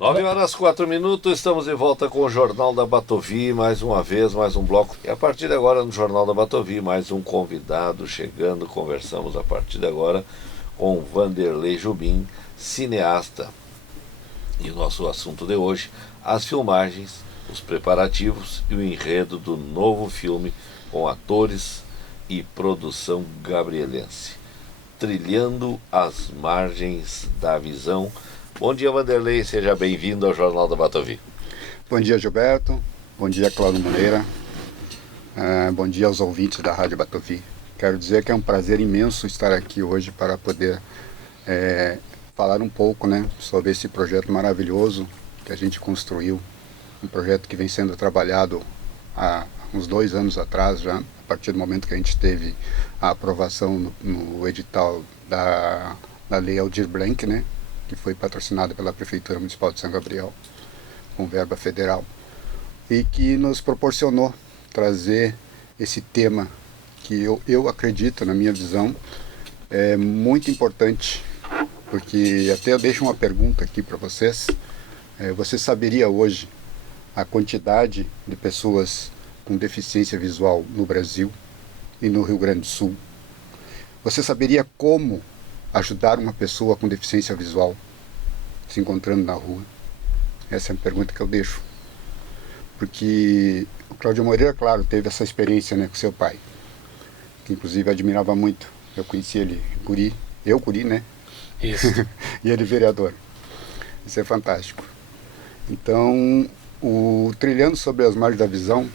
9h04, estamos de volta com o Jornal da Batovi, mais uma vez, mais um bloco. E a partir de agora, no Jornal da Batovi, mais um convidado chegando. Conversamos a partir de agora com Vanderlei Jobim, cineasta. E o nosso assunto de hoje, as filmagens, os preparativos e o enredo do novo filme com atores e produção gabrielense. Trilhando as margens da visão. Bom dia, Vanderlei, seja bem-vindo ao Jornal da Batovi. Bom dia, Gilberto. Bom dia, Cláudio Moreira. Bom dia aos ouvintes da Rádio Batovi. Quero dizer que é um prazer imenso estar aqui hoje para poder falar um pouco, sobre esse projeto maravilhoso que a gente construiu. Um projeto que vem sendo trabalhado há uns 2 anos atrás já, a partir do momento que a gente teve a aprovação no edital da Lei Aldir Blanc, que foi patrocinada pela Prefeitura Municipal de São Gabriel, com verba federal, e que nos proporcionou trazer esse tema que eu acredito, na minha visão, é muito importante, porque até eu deixo uma pergunta aqui para vocês. Você saberia hoje a quantidade de pessoas com deficiência visual no Brasil e no Rio Grande do Sul? Você saberia como ajudar uma pessoa com deficiência visual se encontrando na rua? Essa é a pergunta que eu deixo. Porque o Cláudio Moreira, claro, teve essa experiência com seu pai, que inclusive eu admirava muito. Eu conheci ele guri, Isso. e ele vereador. Isso é fantástico. Então, o Trilhando sobre as Margens da Visão,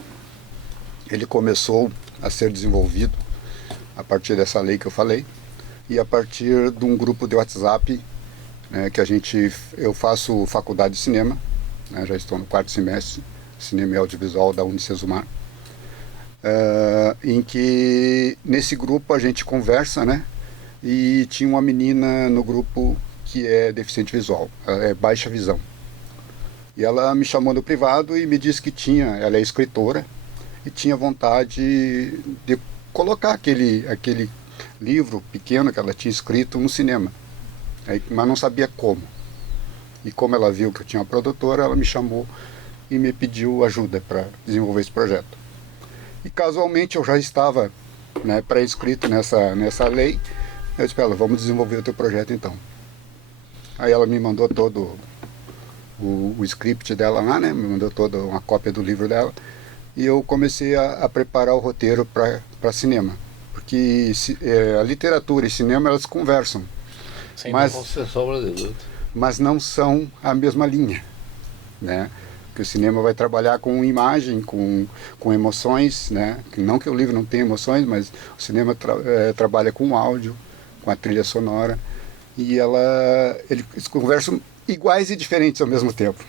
ele começou a ser desenvolvido a partir dessa lei que eu falei, e a partir de um grupo de WhatsApp, que eu faço faculdade de cinema, já estou no 4º semestre, cinema e audiovisual da Unicesumar, em que nesse grupo a gente conversa, e tinha uma menina no grupo que é deficiente visual, ela é baixa visão. E ela me chamou no privado e me disse que ela é escritora, e tinha vontade de colocar aquele livro pequeno que ela tinha escrito no cinema, mas não sabia como. E como ela viu que eu tinha uma produtora, ela me chamou e me pediu ajuda para desenvolver esse projeto. E casualmente eu já estava pré-inscrito nessa lei. Eu disse para ela: vamos desenvolver o teu projeto então. Aí ela me mandou todo o script dela lá, me mandou toda uma cópia do livro dela, e eu comecei a preparar o roteiro para cinema, porque a literatura e cinema, elas conversam, mas não são a mesma linha, que o cinema vai trabalhar com imagem, com emoções, não que o livro não tenha emoções, mas o cinema trabalha com áudio, com a trilha sonora, e eles conversam iguais e diferentes ao mesmo tempo,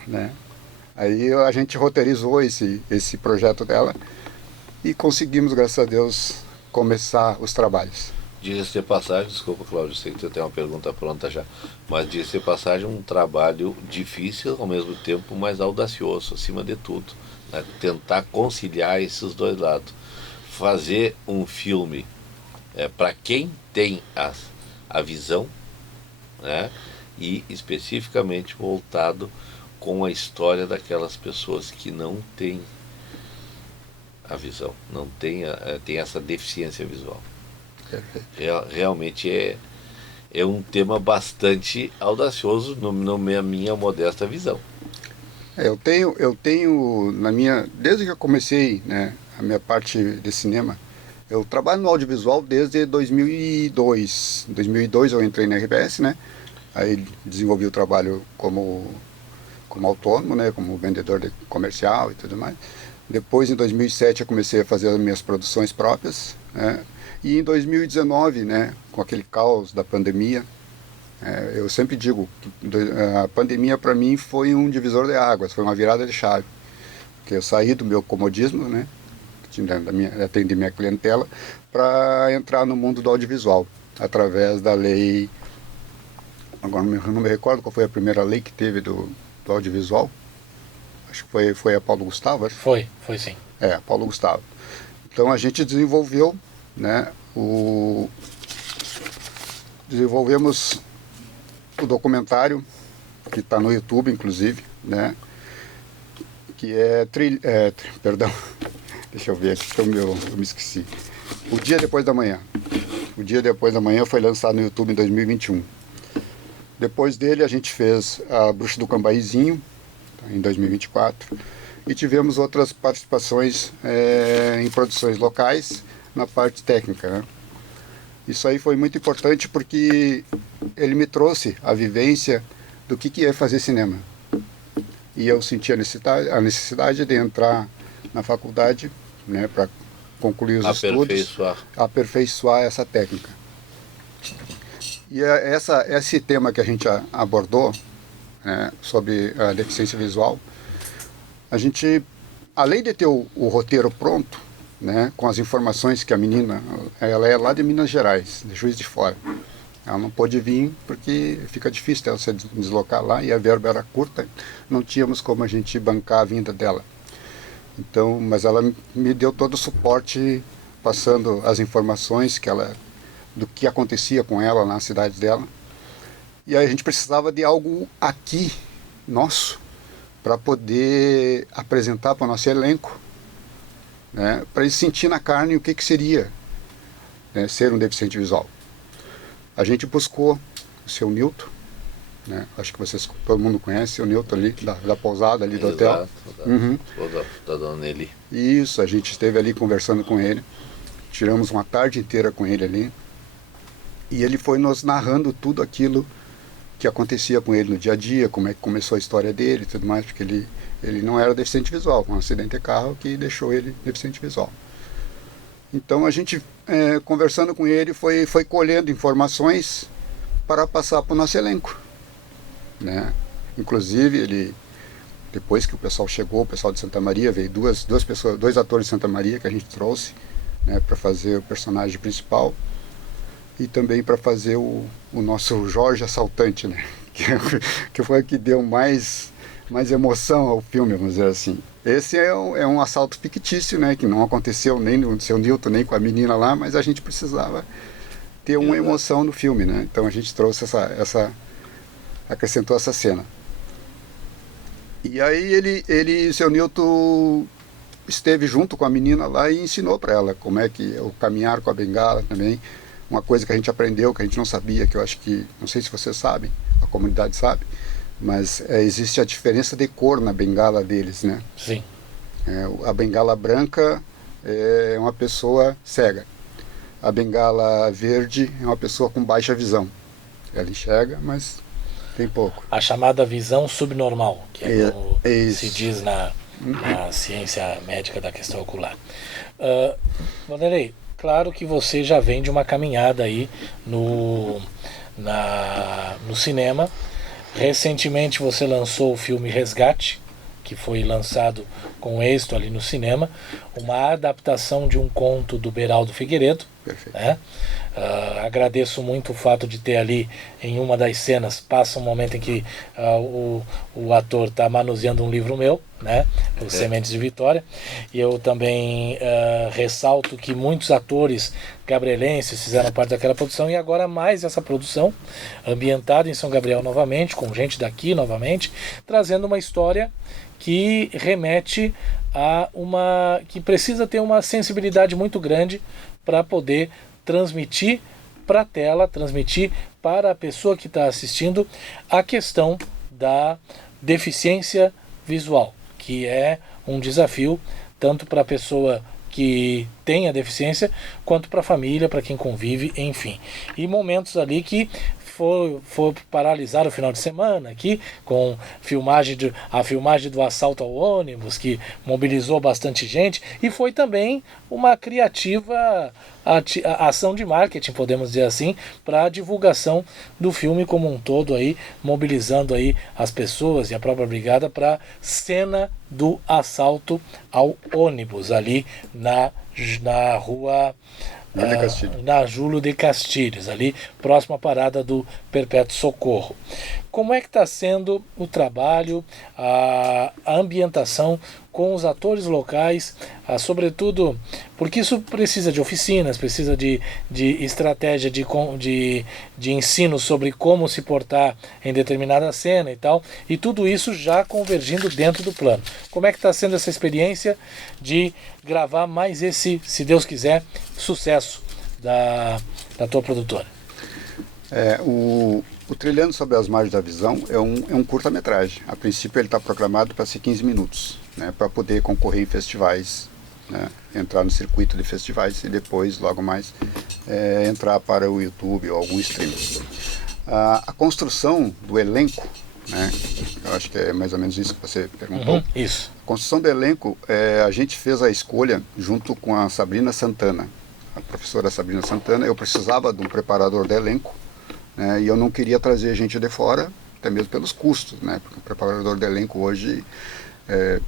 Aí a gente roteirizou esse projeto dela e conseguimos, graças a Deus, começar os trabalhos. Diga-se de passagem, desculpa, Cláudio, sei que você tem uma pergunta pronta já, mas diga-se de passagem, um trabalho difícil, ao mesmo tempo, mas audacioso, acima de tudo, tentar conciliar esses dois lados. Fazer um filme para quem tem a visão, e especificamente voltado com a história daquelas pessoas que não têm a visão, não têm tem essa deficiência visual. Realmente é um tema bastante audacioso na minha modesta visão. Eu tenho desde que eu comecei a minha parte de cinema, eu trabalho no audiovisual desde 2002. Em 2002 eu entrei na RBS, aí desenvolvi o trabalho como autônomo, como vendedor comercial e tudo mais. Depois, em 2007, eu comecei a fazer as minhas produções próprias, e em 2019, com aquele caos da pandemia, eu sempre digo que a pandemia para mim foi um divisor de águas, foi uma virada de chave, porque eu saí do meu comodismo, atender minha clientela, para entrar no mundo do audiovisual, através da lei, agora não me recordo qual foi a primeira lei que teve do audiovisual, acho que foi a Paulo Gustavo, acho. Foi sim. Paulo Gustavo. Então a gente desenvolveu, desenvolvemos o documentário que está no YouTube, inclusive, né? Que é, perdão, deixa eu ver aqui que eu me esqueci. O Dia Depois da Manhã. O Dia Depois da Manhã foi lançado no YouTube em 2021. Depois dele a gente fez a Bruxa do Cambaizinho, em 2024, e tivemos outras participações em produções locais na parte técnica, né? Isso aí foi muito importante porque ele me trouxe a vivência do que é fazer cinema. E eu senti a necessidade de entrar na faculdade, né, para concluir os estudos, aperfeiçoar essa técnica. E esse tema que a gente abordou, né, sobre a deficiência visual, a gente, além de ter o roteiro pronto, né, com as informações que a menina, ela é lá de Minas Gerais, de Juiz de Fora. Ela não pôde vir porque fica difícil ela se deslocar lá e a verba era curta, não tínhamos como a gente bancar a vinda dela. Então, mas ela me deu todo o suporte, passando as informações do que acontecia com ela na cidade dela. E aí a gente precisava de algo aqui, nosso, para poder apresentar para o nosso elenco, né, para eles sentir na carne o que seria, né, ser um deficiente visual. A gente buscou o seu Nilton, né, acho que todo mundo conhece o Nilton ali, da pousada ali do hotel. Da dona Nelly. Isso, a gente esteve ali conversando com ele, tiramos uma tarde inteira com ele ali, e ele foi nos narrando tudo aquilo que acontecia com ele no dia a dia, como é que começou a história dele e tudo mais, porque ele não era deficiente visual, um acidente de carro que deixou ele deficiente visual. Então a gente, conversando com ele, foi colhendo informações para passar para o nosso elenco, né? Inclusive, depois que o pessoal chegou, o pessoal de Santa Maria, veio dois atores de Santa Maria que a gente trouxe, né, para fazer o personagem principal e também para fazer o nosso Jorge Assaltante, né? que foi o que deu mais emoção ao filme, vamos dizer assim. Esse é um assalto fictício, né, que não aconteceu nem no seu Nilton, nem com a menina lá, mas a gente precisava ter uma emoção no filme, né? Então a gente trouxe acrescentou essa cena. E aí o seu Nilton esteve junto com a menina lá e ensinou para ela como é que o caminhar com a bengala também, uma coisa que a gente aprendeu, que a gente não sabia, que eu acho que, não sei se vocês sabem, a comunidade sabe, mas existe a diferença de cor na bengala deles, né? Sim. A bengala branca é uma pessoa cega. A bengala verde é uma pessoa com baixa visão. Ela enxerga, mas tem pouco. A chamada visão subnormal, que é como se diz na ciência médica da questão ocular. Vanderlei, claro que você já vem de uma caminhada aí no cinema. Recentemente você lançou o filme Resgate, que foi lançado com êxito ali no cinema, uma adaptação de um conto do Beraldo Figueiredo. Perfeito. Né? Agradeço muito o fato de ter ali, em uma das cenas, passa um momento em que o ator está manuseando um livro meu, né? O Sementes de Vitória, e eu também ressalto que muitos atores gabrielenses fizeram parte daquela produção, e agora mais essa produção ambientada em São Gabriel novamente, com gente daqui novamente, trazendo uma história que remete a que precisa ter uma sensibilidade muito grande para poder transmitir para a tela, transmitir para a pessoa que está assistindo a questão da deficiência visual, que é um desafio tanto para a pessoa que tem a deficiência, quanto para a família, para quem convive, enfim. E momentos ali que foi paralisar o final de semana aqui, com a filmagem do assalto ao ônibus, que mobilizou bastante gente, e foi também uma criativa ação de marketing, podemos dizer assim, para a divulgação do filme como um todo, aí, mobilizando aí as pessoas e a própria brigada para a cena do assalto ao ônibus, ali na rua... na Júlio de Castilhos, ali próxima à parada do Perpétuo Socorro. como é que está sendo o trabalho, a ambientação com os atores locais, sobretudo porque isso precisa de oficinas, precisa de estratégia de ensino sobre como se portar em determinada cena e tal, e tudo isso já convergindo dentro do plano. Como é que está sendo essa experiência de gravar mais esse, se Deus quiser, sucesso da tua produtora? O Trilhando Sobre as Margens da Visão é um curta-metragem. A princípio ele está programado para ser 15 minutos, né, para poder concorrer em festivais, né, entrar no circuito de festivais e depois, logo mais, entrar para o YouTube ou algum streaming. A construção do elenco, né, eu acho que é mais ou menos isso que você perguntou. Isso. A construção do elenco, a gente fez a escolha junto com a Sabrina Santana, a professora Sabrina Santana. Eu precisava de um preparador de elenco, né, e eu não queria trazer gente de fora, até mesmo pelos custos, né, porque o preparador de elenco hoje,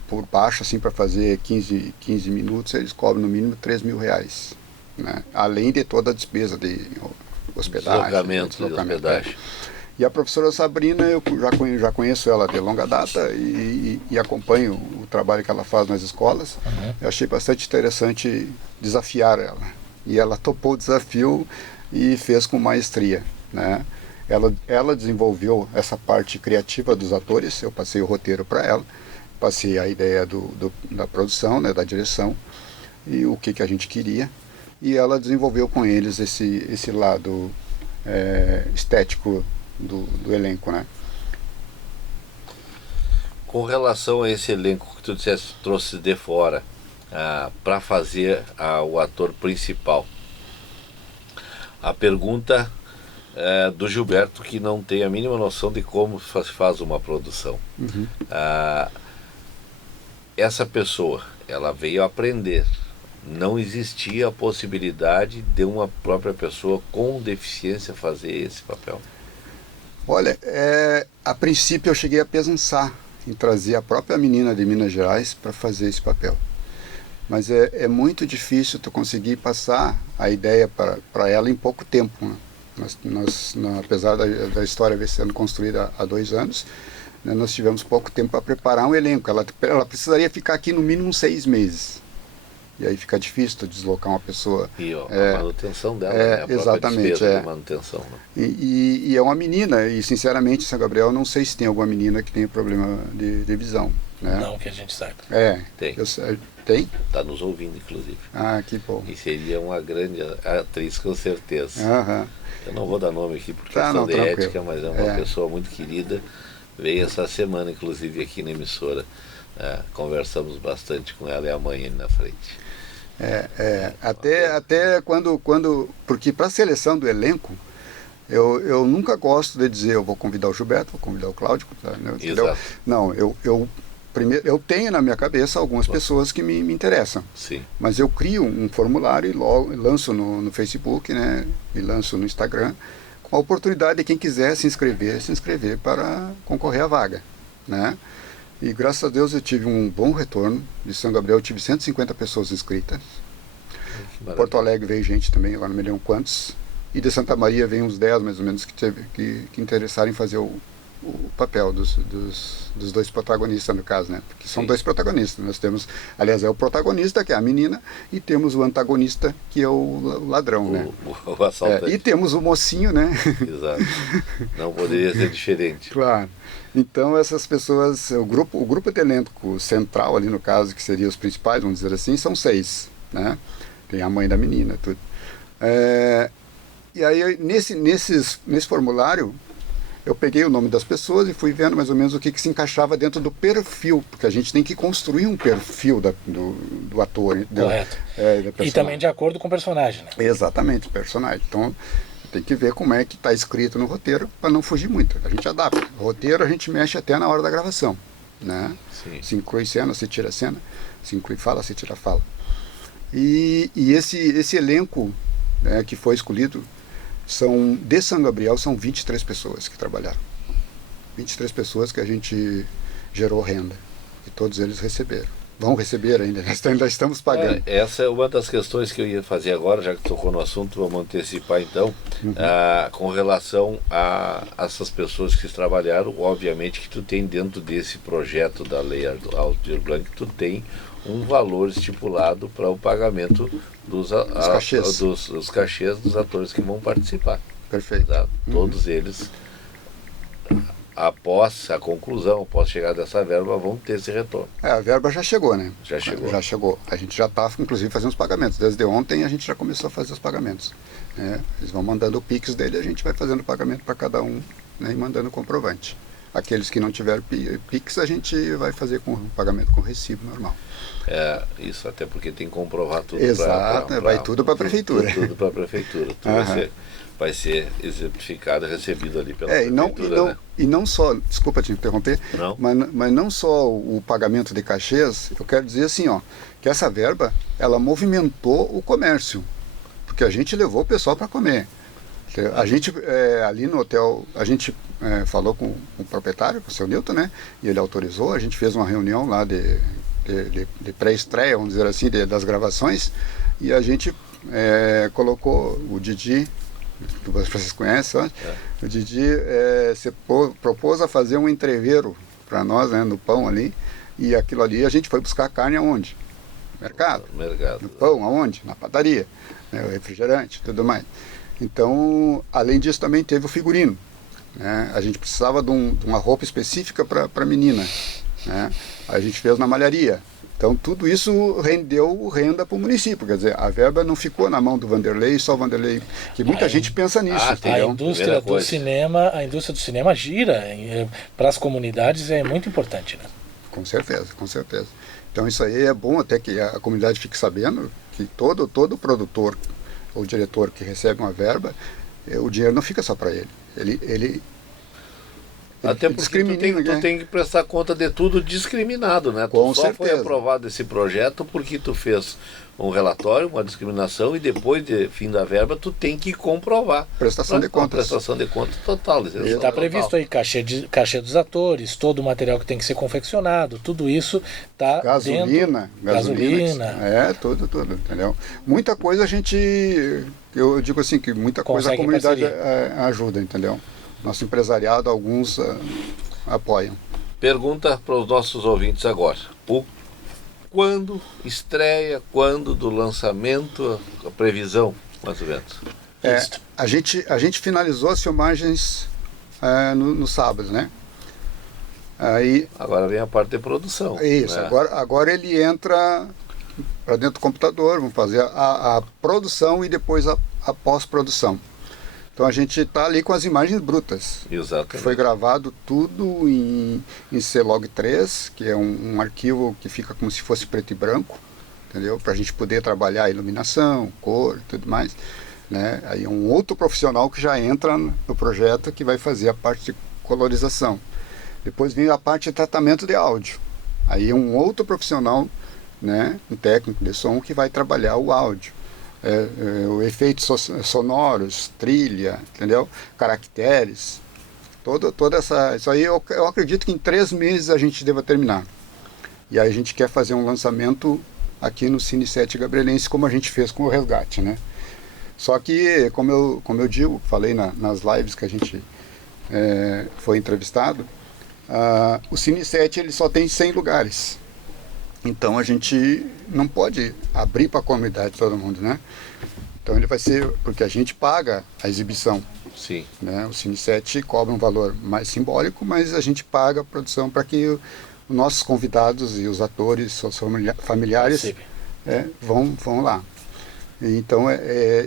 por baixo, assim, para fazer 15 minutos, eles cobram no mínimo R$3.000, né, além de toda a despesa de hospedagem. Deslocamento. E a professora Sabrina, eu já conheço ela de longa data e acompanho o trabalho que ela faz nas escolas. Eu achei bastante interessante desafiar ela. E ela topou o desafio e fez com maestria, né? Ela desenvolveu essa parte criativa dos atores. Eu passei o roteiro para ela, passei a ideia da produção, né, da direção e o que a gente queria. E ela desenvolveu com eles esse lado estético do elenco, né? Com relação a esse elenco que tu disseste, trouxe de fora para fazer o ator principal, a pergunta do Gilberto, que não tem a mínima noção de como se faz uma produção. Essa pessoa, ela veio aprender. Não existia a possibilidade de uma própria pessoa com deficiência fazer esse papel? Olha, a princípio eu cheguei a pensar em trazer a própria menina de Minas Gerais para fazer esse papel. Mas é muito difícil tu conseguir passar a ideia para ela em pouco tempo, né? Apesar da história vir sendo construída há 2 anos, né, nós tivemos pouco tempo para preparar um elenco. Ela precisaria ficar aqui no mínimo 6 meses. E aí fica difícil tu deslocar uma pessoa. E a manutenção dela, né? A exatamente, despesa de manutenção. Né? E é uma menina, e sinceramente, São Gabriel, não sei se tem alguma menina que tenha problema de visão. Né? Não, que a gente sabe. Tem. Tem? Está nos ouvindo, inclusive. Ah, que bom. E seria uma grande atriz, com certeza. Eu não vou dar nome aqui por Tá, questão de tranquilo. ética, mas é uma pessoa muito querida. Veio essa semana, inclusive, aqui na emissora. Conversamos bastante com ela e a mãe ali na frente. Até quando porque para a seleção do elenco, eu nunca gosto de dizer eu vou convidar o Gilberto, vou convidar o Cláudio, Exato. Não, primeiro eu tenho na minha cabeça algumas pessoas que me interessam. Sim. Mas eu crio um formulário e logo lanço no Facebook, né, e lanço no Instagram, com a oportunidade de quem quiser se inscrever para concorrer à vaga, né? E graças a Deus eu tive um bom retorno. De São Gabriel eu tive 150 pessoas inscritas. Porto Alegre veio gente também, agora não me lembro quantos. E de Santa Maria veio uns 10 mais ou menos que interessaram em fazer o papel dos 2 protagonistas, no caso, né? Porque são 2 protagonistas. Nós temos, aliás, o protagonista, que é a menina, e temos o antagonista, que é o ladrão, né? O assaltante. E temos o mocinho, né? Exato. Não poderia ser diferente. Claro. Então essas pessoas, o grupo de elenco central ali no caso, que seriam os principais, vamos dizer assim, são 6, né? Tem a mãe da menina, tudo. E aí nesse formulário eu peguei o nome das pessoas e fui vendo mais ou menos o que se encaixava dentro do perfil, porque a gente tem que construir um perfil do ator. Correto. E também de acordo com o personagem, né? Exatamente, o personagem. Então tem que ver como é que está escrito no roteiro para não fugir muito. A gente adapta. O roteiro a gente mexe até na hora da gravação, né? Sim. Se inclui cena, se tira cena. Se inclui fala, se tira fala. E esse elenco, né, que foi escolhido, de São Gabriel são 23 pessoas que trabalharam. 23 pessoas que a gente gerou renda. E todos eles receberam. vão receber ainda, ainda estamos pagando. Essa é uma das questões que eu ia fazer agora, já que tocou no assunto, vamos antecipar então, com relação a essas pessoas que trabalharam. Obviamente que tu tem dentro desse projeto da Lei Aldir Blanc, tu tem um valor estipulado para o pagamento dos cachês dos atores que vão participar. Perfeito. Tá? Todos eles, após a conclusão, após chegar dessa verba, vão ter esse retorno. A verba já chegou, né? Já chegou. Já chegou. A gente já está, inclusive, fazendo os pagamentos. Desde ontem a gente já começou a fazer os pagamentos. Né? Eles vão mandando o Pix dele, a gente vai fazendo o pagamento para cada um, né? E mandando o comprovante. Aqueles que não tiveram Pix, a gente vai fazer com o pagamento com recibo normal. Isso, até porque tem que comprovar tudo. Exato, vai tudo para a prefeitura. Tudo para a prefeitura. Tudo vai ser exemplificado e recebido ali pela prefeitura. Né? E não só, desculpa te interromper, não. Mas não só o pagamento de cachês, eu quero dizer assim, que essa verba, ela movimentou o comércio, porque a gente levou o pessoal para comer. A gente, ali no hotel, a gente falou com o proprietário, com o seu Nilton, né? E ele autorizou, a gente fez uma reunião lá de pré-estreia, vamos dizer assim, das gravações, e a gente colocou o Didi, que vocês conhecem, o Didi se propôs a fazer um entreveiro para nós, né, no pão ali, e aquilo ali a gente foi buscar carne aonde? Mercado. No pão, aonde? Na padaria, né, o refrigerante, tudo mais. Então, além disso, também teve o figurino. Né? A gente precisava de uma roupa específica para menina. Né? A gente fez na malharia. Então, tudo isso rendeu renda para o município. Quer dizer, a verba não ficou na mão do Vanderlei, só o Vanderlei, que muita gente pensa nisso. A indústria do cinema gira para as comunidades, é muito importante. Né? Com certeza, com certeza. Então, isso aí é bom até que a comunidade fique sabendo que todo produtor ou diretor que recebe uma verba, o dinheiro não fica só para ele. Ele até porque tu tem que prestar conta de tudo discriminado, né? Com tu só certeza. Foi aprovado esse projeto porque tu fez um relatório, uma discriminação, e depois de fim da verba tu tem que comprovar. Prestação de contas. Prestação de contas total. Está previsto aí cachê dos atores, todo o material que tem que ser confeccionado, tudo isso está gasolina, tudo, entendeu? Muita coisa eu digo assim, que muita coisa a comunidade ajuda, entendeu? Nosso empresariado, alguns apoiam. Pergunta para os nossos ouvintes agora. Quando estreia, quando do lançamento, a previsão, mais ou menos? A gente finalizou as filmagens no sábado, né? Aí, agora vem a parte de produção. Isso, né? Agora ele entra para dentro do computador, vamos fazer a produção e depois a pós-produção. Então a gente está ali com as imagens brutas. Exatamente. Foi gravado tudo em C-Log 3, que é um arquivo que fica como se fosse preto e branco, entendeu? Para a gente poder trabalhar a iluminação, cor e tudo mais. Né? Aí é um outro profissional que já entra no projeto, que vai fazer a parte de colorização. Depois vem a parte de tratamento de áudio. Aí é um outro profissional, né? Um técnico de som que vai trabalhar o áudio. Efeitos sonoros, trilha, entendeu? Caracteres, toda isso aí eu acredito que em 3 meses a gente deva terminar. E aí a gente quer fazer um lançamento aqui no Cine 7 Gabrielense, como a gente fez com o Resgate, né? Só que, como eu digo, falei nas lives que a gente foi entrevistado, o Cine 7 ele só tem 100 lugares. Então a gente não pode abrir para a comunidade todo mundo, né? Então ele vai ser, porque a gente paga a exibição. Sim. Né? O Cine 7 cobra um valor mais simbólico, mas a gente paga a produção para que os nossos convidados e os atores, os familiares vão lá. Então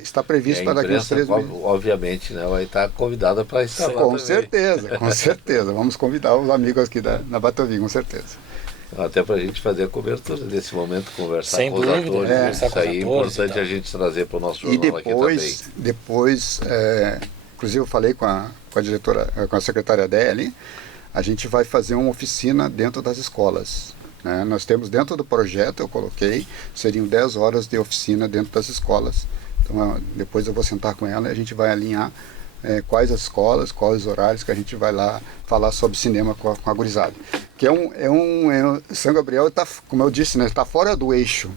está previsto para daqui a uns 3 meses. Obviamente, né? Vai estar convidada para estar lá com certeza. Vamos convidar os amigos aqui na Batovi, com certeza. Até para a gente fazer a cobertura desse momento, conversar sem com dúvida, os atores. Isso aí é importante a gente trazer para o nosso jornal aqui também. Depois, inclusive eu falei com a diretora, com a secretária Adele, a gente vai fazer uma oficina dentro das escolas. Né? Nós temos dentro do projeto, eu coloquei, seriam 10 horas de oficina dentro das escolas. Então depois eu vou sentar com ela e a gente vai alinhar quais as escolas, quais os horários que a gente vai lá falar sobre cinema com a gurizada. que São Gabriel está, como eu disse, né, está fora do eixo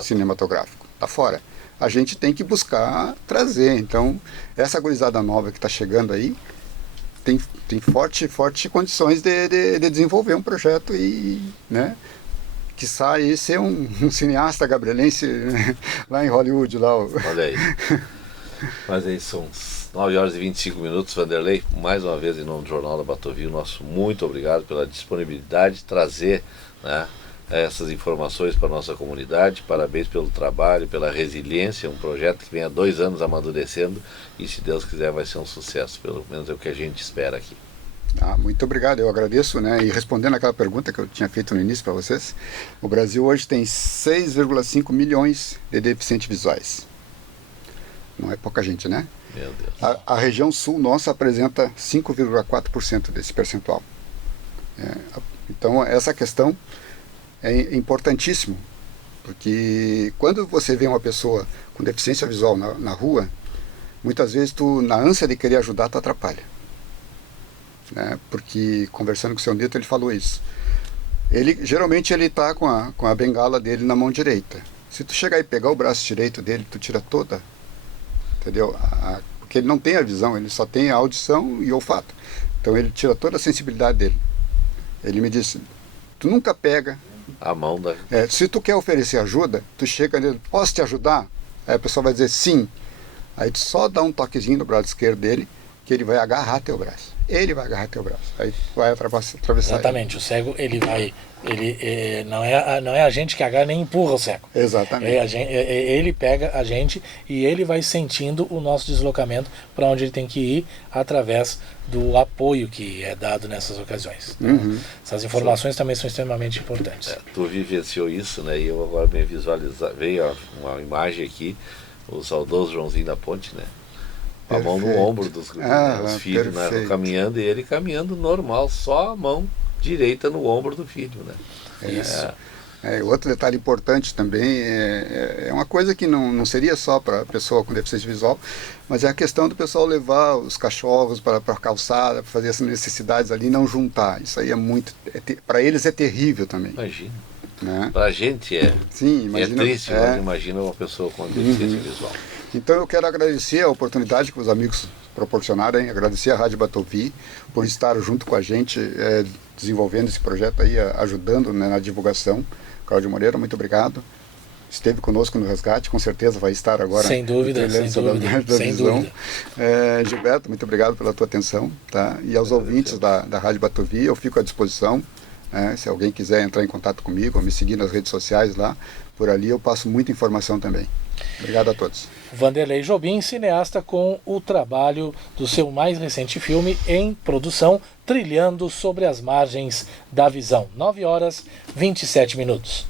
cinematográfico, está fora. A gente tem que buscar trazer. Então, essa gurizada nova que está chegando aí tem forte condições de desenvolver um projeto e, né, que sai ser um cineasta gabrielense, né, lá em Hollywood. Lá. Olha aí. Mas aí são 9h25, Vanderlei. Mais uma vez, em nome do Jornal da Batovi, nosso muito obrigado pela disponibilidade de trazer, né, essas informações para a nossa comunidade. Parabéns pelo trabalho, pela resiliência, um projeto que vem há 2 anos amadurecendo e, se Deus quiser, vai ser um sucesso, pelo menos é o que a gente espera aqui. Muito obrigado, eu agradeço, né? E respondendo aquela pergunta que eu tinha feito no início para vocês, o Brasil hoje tem 6,5 milhões de deficientes visuais. Não é pouca gente, né? Meu Deus. A região sul nossa apresenta 5,4% desse percentual. Então, essa questão é importantíssimo, porque quando você vê uma pessoa com deficiência visual na rua, muitas vezes na ânsia de querer ajudar, tu atrapalha. Né? Porque, conversando com o seu neto, ele falou isso. Geralmente ele está com a bengala dele na mão direita. Se tu chegar e pegar o braço direito dele, tu tira toda, entendeu? Porque ele não tem a visão, ele só tem a audição e o olfato. Então ele tira toda a sensibilidade dele. Ele me disse, tu nunca pega a mão da... se tu quer oferecer ajuda, tu chega nele, posso te ajudar? Aí a pessoa vai dizer sim. Aí tu só dá um toquezinho no braço esquerdo dele, que ele vai agarrar teu braço. Ele vai agarrar teu braço. Aí tu vai atravessar. Exatamente. Ele. O cego, não é a gente que agarra nem empurra o cego. Exatamente. Ele pega a gente e ele vai sentindo o nosso deslocamento para onde ele tem que ir, através do apoio que é dado nessas ocasiões. Então, essas informações também são extremamente importantes. Tu vivenciou isso, né? E eu agora me visualizar, veio uma imagem aqui, o saudoso Joãozinho da Ponte, né? A mão no ombro dos filhos, né, caminhando, e ele caminhando normal, só a mão direita no ombro do filho, né? Isso. Outro detalhe importante também é uma coisa que não seria só para a pessoa com deficiência visual, mas é a questão do pessoal levar os cachorros para a calçada, para fazer essas necessidades ali e não juntar. Isso aí para eles é terrível também. Imagina. Né? Para a gente Sim, imagina, é triste, mas imagina uma pessoa com deficiência visual. Então eu quero agradecer a oportunidade que os amigos proporcionaram, agradecer a Rádio Batovi por estar junto com a gente, desenvolvendo esse projeto aí, ajudando, né, na divulgação. Cláudio Moreira, muito obrigado. Esteve conosco no resgate, com certeza vai estar agora. Sem dúvida, sem dúvida. Gilberto, muito obrigado pela tua atenção. Tá? E aos ouvintes da Rádio Batovi, eu fico à disposição. Se alguém quiser entrar em contato comigo, ou me seguir nas redes sociais lá, por ali eu passo muita informação também. Obrigado a todos. Vanderlei Jobim, cineasta, com o trabalho do seu mais recente filme em produção, Trilhando sobre as Margens da Visão. 9h27.